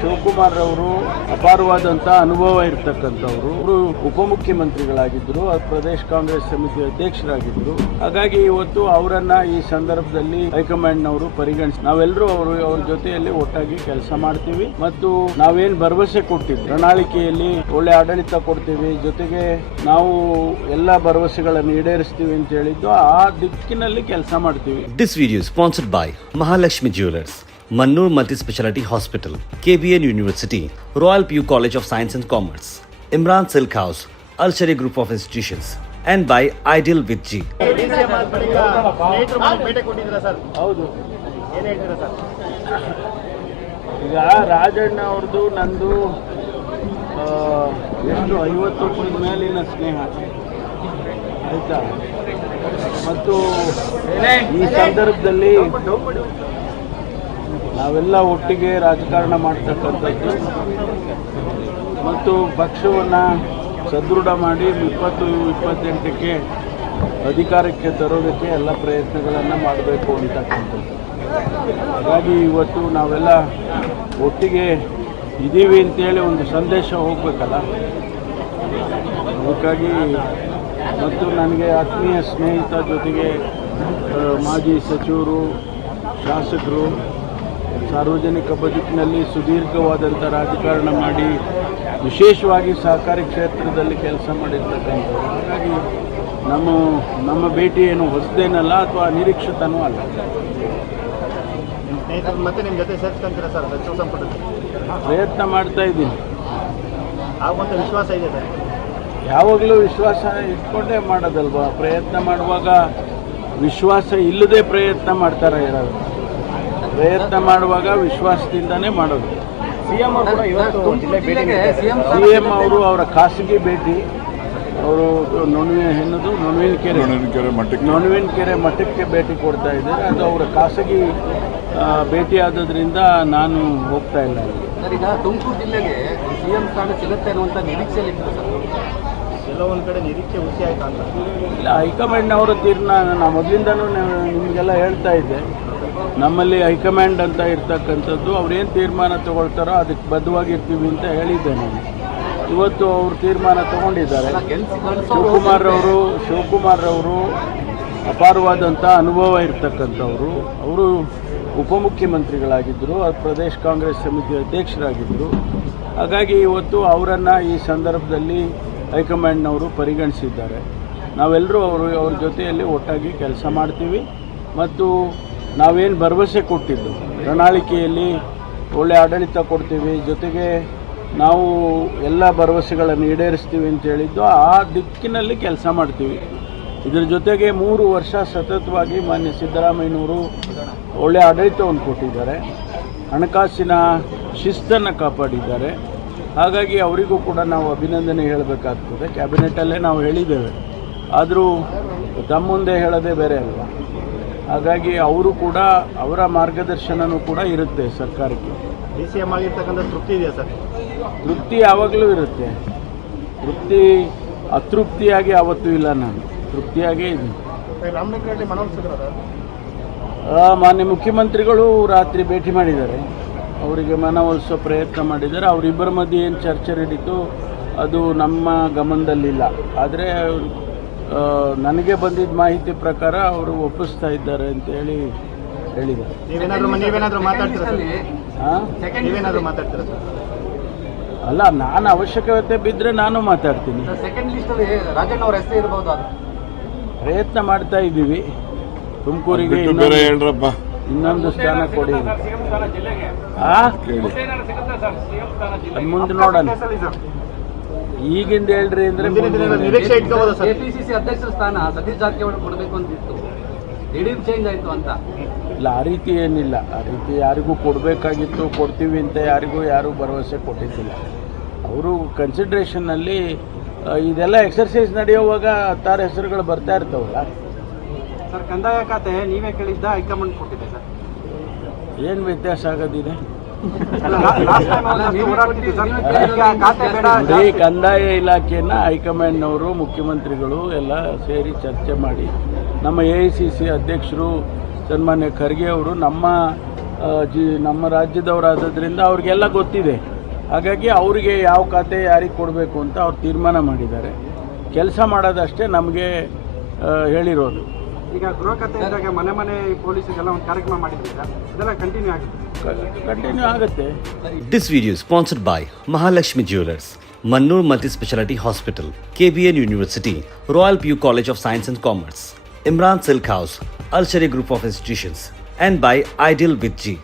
ಶಿವಕುಮಾರ್ ಅವರು ಅಪಾರವಾದಂಥ ಅನುಭವ ಇರತಕ್ಕಂಥವ್ರು. ಅವರು ಉಪಮುಖ್ಯಮಂತ್ರಿಗಳಾಗಿದ್ದರು, ಪ್ರದೇಶ ಕಾಂಗ್ರೆಸ್ ಸಮಿತಿ ಅಧ್ಯಕ್ಷರಾಗಿದ್ದರು. ಹಾಗಾಗಿ ಇವತ್ತು ಅವರನ್ನ ಈ ಸಂದರ್ಭದಲ್ಲಿ ಹೈಕಮಾಂಡ್ನವರು ಪರಿಗಣಿಸಿ ನಾವೆಲ್ಲರೂ ಅವ್ರ ಜೊತೆಯಲ್ಲಿ ಒಟ್ಟಾಗಿ ಕೆಲಸ ಮಾಡ್ತೀವಿ ಮತ್ತು ನಾವೇನು ಭರವಸೆ ಕೊಟ್ಟಿದ್ವಿ ಪ್ರಣಾಳಿಕೆಯಲ್ಲಿ ಒಳ್ಳೆ ಆಡಳಿತ ಕೊಡ್ತೀವಿ, ಜೊತೆಗೆ ನಾವು ಎಲ್ಲ ಭರವಸೆಗಳನ್ನು ಈಡೇರಿಸ್ತೀವಿ ಅಂತ ಹೇಳಿದ್ದು ಆ ದಿಕ್ಕಿನಲ್ಲಿ ಕೆಲಸ ಮಾಡ್ತೀವಿ. This video is sponsored by Mahalakshmi Jewelers, Mannur Multi-Speciality Hospital, KBN University, Royal PU College of Science and Commerce, Imran Silk House, Al Sharia Group of Institutions, and by Ideal with G. ಹೌದು, ಈಗ ರಾಜಣ್ಣ ಅವ್ರದ್ದು ನಂದು ಎಷ್ಟು 50 ವರ್ಷದ ಮೇಲಿನ ಸ್ನೇಹ ಆಯ್ತಾ. ಮತ್ತು ಈ ಸಂದರ್ಭದಲ್ಲಿ ನಾವೆಲ್ಲ ಒಟ್ಟಿಗೆ ರಾಜಕಾರಣ ಮಾಡ್ತಕ್ಕಂಥದ್ದು ಮತ್ತು ಪಕ್ಷವನ್ನು ಸದೃಢ ಮಾಡಿ 2028ಕ್ಕೆ ಅಧಿಕಾರಕ್ಕೆ ತರೋದಕ್ಕೆ ಎಲ್ಲ ಪ್ರಯತ್ನಗಳನ್ನು ಮಾಡಬೇಕು ಅಂತಕ್ಕಂಥದ್ದು. ಹಾಗಾಗಿ ಇವತ್ತು ನಾವೆಲ್ಲ ಒಟ್ಟಿಗೆ ಇದ್ದೀವಿ ಅಂತೇಳಿ ಒಂದು ಸಂದೇಶ ಹೋಗಬೇಕಲ್ಲ, ಅದಕ್ಕಾಗಿ ಮತ್ತು ನನಗೆ ಆತ್ಮೀಯ ಸ್ನೇಹಿತ ಜೊತೆಗೆ ಮಾಜಿ ಸಚಿವರು, ಶಾಸಕರು, ಸಾರ್ವಜನಿಕ ಬದುಕಿನಲ್ಲಿ ಸುದೀರ್ಘವಾದಂಥ ರಾಜಕಾರಣ ಮಾಡಿ ವಿಶೇಷವಾಗಿ ಸಹಕಾರಿ ಕ್ಷೇತ್ರದಲ್ಲಿ ಕೆಲಸ ಮಾಡಿರ್ತಕ್ಕಂಥವ್ರು. ಹಾಗಾಗಿ ನಮ್ಮ ಭೇಟಿ ಏನು ಹೊಸದೇನಲ್ಲ ಅಥವಾ ಅನಿರೀಕ್ಷಿತನೂ ಅಲ್ಲ. ಮತ್ತೆ ನಿಮ್ಮ ಜೊತೆ ಸೇರಿಸ್ಕೊಂತೀರಾ ಸರ್ ಸಚಿವ ಸಂಪುಟದಲ್ಲಿ? ಪ್ರಯತ್ನ ಮಾಡ್ತಾ ಇದ್ದೀನಿ. ಆಗುವಂಥ ವಿಶ್ವಾಸ ಇದೆ ಸರ್? ಯಾವಾಗಲೂ ವಿಶ್ವಾಸ ಇಟ್ಕೊಂಡೇ ಮಾಡೋದಲ್ವಾ. ಪ್ರಯತ್ನ ಮಾಡುವಾಗ ವಿಶ್ವಾಸ ಇಲ್ಲದೆ ಪ್ರಯತ್ನ ಮಾಡ್ತಾರೆ ಯಾರು? ಪ್ರಯತ್ನ ಮಾಡುವಾಗ ವಿಶ್ವಾಸದಿಂದನೇ ಮಾಡೋದು. ಸಿಎಂ ಅವರು ಕೂಡ ಇವತ್ತು ಸಿಎಂ ಅವರು ಅವರ ಖಾಸಗಿ ಭೇಟಿ, ಅವರು ನೊಣವಿನಕೆರೆ ಮಠಕ್ಕೆ ಭೇಟಿ ಕೊಡ್ತಾ ಇದ್ದಾರೆ. ಅದು ಅವರ ಖಾಸಗಿ ಭೇಟಿ ಆದದ್ರಿಂದ ನಾನು ಹೋಗ್ತಾ ಇಲ್ಲ. ಸರ್, ಈಗ ತುಮಕೂರು ಜಿಲ್ಲೆಗೆ ಸಿಎಂ ಸ್ಥಾನ ಸಿಗುತ್ತೆ ಅನ್ನುವಂಥ ನಿರೀಕ್ಷೆಯಲ್ಲಿ ಕೆಲವೊಂದು ಕಡೆ ನಿರೀಕ್ಷೆ ಹುಸಿ ಆಯ್ತು ಅಂತ. ಇಲ್ಲ, ಹೈಕಮಾಂಡ್ನವರ ತೀರ್ಮಾನ. ನಾನು ಮೊದಲಿಂದನೂ ನಿಮಗೆಲ್ಲ ಹೇಳ್ತಾ ಇದ್ದೆ, ನಮ್ಮಲ್ಲಿ ಹೈಕಮಾಂಡ್ ಅಂತ ಇರ್ತಕ್ಕಂಥದ್ದು ಅವ್ರೇನು ತೀರ್ಮಾನ ತಗೊಳ್ತಾರೋ ಅದಕ್ಕೆ ಬದ್ಧವಾಗಿರ್ತೀವಿ ಅಂತ ಹೇಳಿದ್ದೆ ನಾನು. ಇವತ್ತು ಅವರು ತೀರ್ಮಾನ ತಗೊಂಡಿದ್ದಾರೆ. ಶಿವಕುಮಾರ್ ಅವರು ಅಪಾರವಾದಂಥ ಅನುಭವ ಇರತಕ್ಕಂಥವ್ರು. ಅವರು ಉಪಮುಖ್ಯಮಂತ್ರಿಗಳಾಗಿದ್ದರು, ಪ್ರದೇಶ ಕಾಂಗ್ರೆಸ್ ಸಮಿತಿ ಅಧ್ಯಕ್ಷರಾಗಿದ್ದರು. ಹಾಗಾಗಿ ಇವತ್ತು ಅವರನ್ನು ಈ ಸಂದರ್ಭದಲ್ಲಿ ಹೈಕಮಾಂಡ್ನವರು ಪರಿಗಣಿಸಿದ್ದಾರೆ. ನಾವೆಲ್ಲರೂ ಅವ್ರ ಜೊತೆಯಲ್ಲಿ ಒಟ್ಟಾಗಿ ಕೆಲಸ ಮಾಡ್ತೀವಿ ಮತ್ತು ನಾವೇನು ಭರವಸೆ ಕೊಟ್ಟಿದ್ದು ಪ್ರಣಾಳಿಕೆಯಲ್ಲಿ ಒಳ್ಳೆ ಆಡಳಿತ ಕೊಡ್ತೀವಿ, ಜೊತೆಗೆ ನಾವು ಎಲ್ಲ ಭರವಸೆಗಳನ್ನು ಈಡೇರಿಸ್ತೀವಿ ಅಂತ ಹೇಳಿದ್ದು ಆ ದಿಕ್ಕಿನಲ್ಲಿ ಕೆಲಸ ಮಾಡ್ತೀವಿ. ಇದರ ಜೊತೆಗೆ 3 ವರ್ಷ ಸತತವಾಗಿ ಮಾನ್ಯ ಸಿದ್ದರಾಮಯ್ಯನವರು ಒಳ್ಳೆಯ ಆಡಳಿತವನ್ನು ಕೊಟ್ಟಿದ್ದಾರೆ, ಹಣಕಾಸಿನ ಶಿಸ್ತನ್ನು ಕಾಪಾಡಿದ್ದಾರೆ. ಹಾಗಾಗಿ ಅವರಿಗೂ ಕೂಡ ನಾವು ಅಭಿನಂದನೆ ಹೇಳಬೇಕಾಗ್ತದೆ. ಕ್ಯಾಬಿನೆಟಲ್ಲೇ ನಾವು ಹೇಳಿದ್ದೇವೆ, ಆದರೂ ತಮ್ಮ ಮುಂದೆ ಹೇಳೋದೇ ಬೇರೆ ಅಲ್ವಾ. ಹಾಗಾಗಿ ಅವರು ಕೂಡ ಅವರ ಮಾರ್ಗದರ್ಶನವೂ ಕೂಡ ಇರುತ್ತೆ ಸರ್ಕಾರಕ್ಕೆ. DCM ಆಗಿರ್ತಕ್ಕಂಥ ತೃಪ್ತಿ ಇದೆಯಾ ಸರ್? ತೃಪ್ತಿ ಯಾವಾಗಲೂ ಇರುತ್ತೆ. ಅತೃಪ್ತಿಯಾಗಿ ಯಾವತ್ತೂ ಇಲ್ಲ, ನಾನು ತೃಪ್ತಿಯಾಗೇ ಇದ್ದೀನಿ. ಮಾನ್ಯ ಮುಖ್ಯಮಂತ್ರಿಗಳು ರಾತ್ರಿ ಭೇಟಿ ಮಾಡಿದ್ದಾರೆ, ಅವರಿಗೆ ಮನವೊಲಿಸೋ ಪ್ರಯತ್ನ ಮಾಡಿದ್ದಾರೆ. ಅವರಿಬ್ಬರ ಮಧ್ಯೆ ಏನು ಚರ್ಚೆ ನಡೀತು ಅದು ನಮ್ಮ ಗಮನದಲ್ಲಿಲ್ಲ. ಆದರೆ ನನಗೆ ಬಂದಿದ್ದ ಮಾಹಿತಿ ಪ್ರಕಾರ ಅವರು ಒಪ್ಪಿಸ್ತಾ ಇದ್ದಾರೆ ಅಂತ ಹೇಳಿದ್ದಾರೆ. ನೀವೇನಾದರೂ ಮಾತಾಡ್ತೀರಾ? ಅಲ್ಲ, ನಾನು ಅವಶ್ಯಕತೆ ಬಿದ್ದರೆ ನಾನು ಮಾತಾಡ್ತೀನಿ. ಪ್ರಯತ್ನ ಮಾಡ್ತಾ ಇದ್ದೀವಿ. ತುಮಕೂರಿಗೆ ಇನ್ನೊಂದು ಸ್ಥಾನ ಕೊಡಿ. ಮುಂದೆ ನೋಡೋಣ. ಈಗಿಂದ ಹೇಳ್ರಿ ಅಂದ್ರೆ ಕೆಪಿಸಿಸಿ ಅಧ್ಯಕ್ಷರ ಸ್ಥಾನ ಸತೀಶ್ ಜಾರಕಿಹೊಳಿ ಕೊಡಬೇಕು ಅಂತಿತ್ತು, ದಿಢೀರ್ ಚೇಂಜ್ ಆಯಿತು ಅಂತ. ಇಲ್ಲ, ಆ ರೀತಿ ಏನಿಲ್ಲ. ಆ ರೀತಿ ಯಾರಿಗೂ ಕೊಡಬೇಕಾಗಿತ್ತು, ಕೊಡ್ತೀವಿ ಅಂತ ಯಾರೂ ಭರವಸೆ ಕೊಟ್ಟಿದ್ದಿಲ್ಲ. ಅವರು ಕನ್ಸಿಡ್ರೇಷನ್ನಲ್ಲಿ ಇದೆಲ್ಲ ಎಕ್ಸರ್ಸೈಸ್ ನಡೆಯುವಾಗ 6 ಹೆಸರುಗಳು ಬರ್ತಾ ಇರ್ತಾವಲ್ಲ. ಸರ್, ಕಂದಾಯ ಖಾತೆ ನೀವೇ ಕೇಳಿದ್ದ, ಹೈಕಮಾಂಡ್ ಕೊಟ್ಟಿದೆ ಸರ್? ಏನು ವ್ಯತ್ಯಾಸ ಆಗೋದಿದೆ? ಕಂದಾಯ ಇಲಾಖೆಯನ್ನು ಹೈಕಮಾಂಡ್ನವರು, ಮುಖ್ಯಮಂತ್ರಿಗಳು ಎಲ್ಲ ಸೇರಿ ಚರ್ಚೆ ಮಾಡಿ ನಮ್ಮ AICC ಅಧ್ಯಕ್ಷರು ಸನ್ಮಾನ್ಯ ಖರ್ಗೆ ಅವರು ನಮ್ಮ ನಮ್ಮ ರಾಜ್ಯದವರಾದ್ದರಿಂದ ಅವ್ರಿಗೆಲ್ಲ ಗೊತ್ತಿದೆ. ಹಾಗಾಗಿ ಅವರಿಗೆ ಯಾವ ಖಾತೆ ಯಾರಿಗೆ ಕೊಡಬೇಕು ಅಂತ ಅವ್ರು ತೀರ್ಮಾನ ಮಾಡಿದ್ದಾರೆ. ಕೆಲಸ ಮಾಡೋದಷ್ಟೇ ನಮಗೆ ಹೇಳಿರೋದು. ಈಗ ಗೃಹ ಖಾತೆ ಇದ್ದಾಗ ಮನೆ ಮನೆ ಪೊಲೀಸರಿಗೆಲ್ಲ ಒಂದು ಕಾರ್ಯಕ್ರಮ ಮಾಡಿದ್ದೀರಾ, ಅದೆಲ್ಲ ಕಂಟಿನ್ಯೂ ಆಗುತ್ತೆ. This video is sponsored by Mahalakshmi Jewelers, Mannur Multi-Speciality Hospital, KBN University, Royal PU College of Science and Commerce, Imran Silk House, Al Sharia Group of Institutions, and by Ideal with G.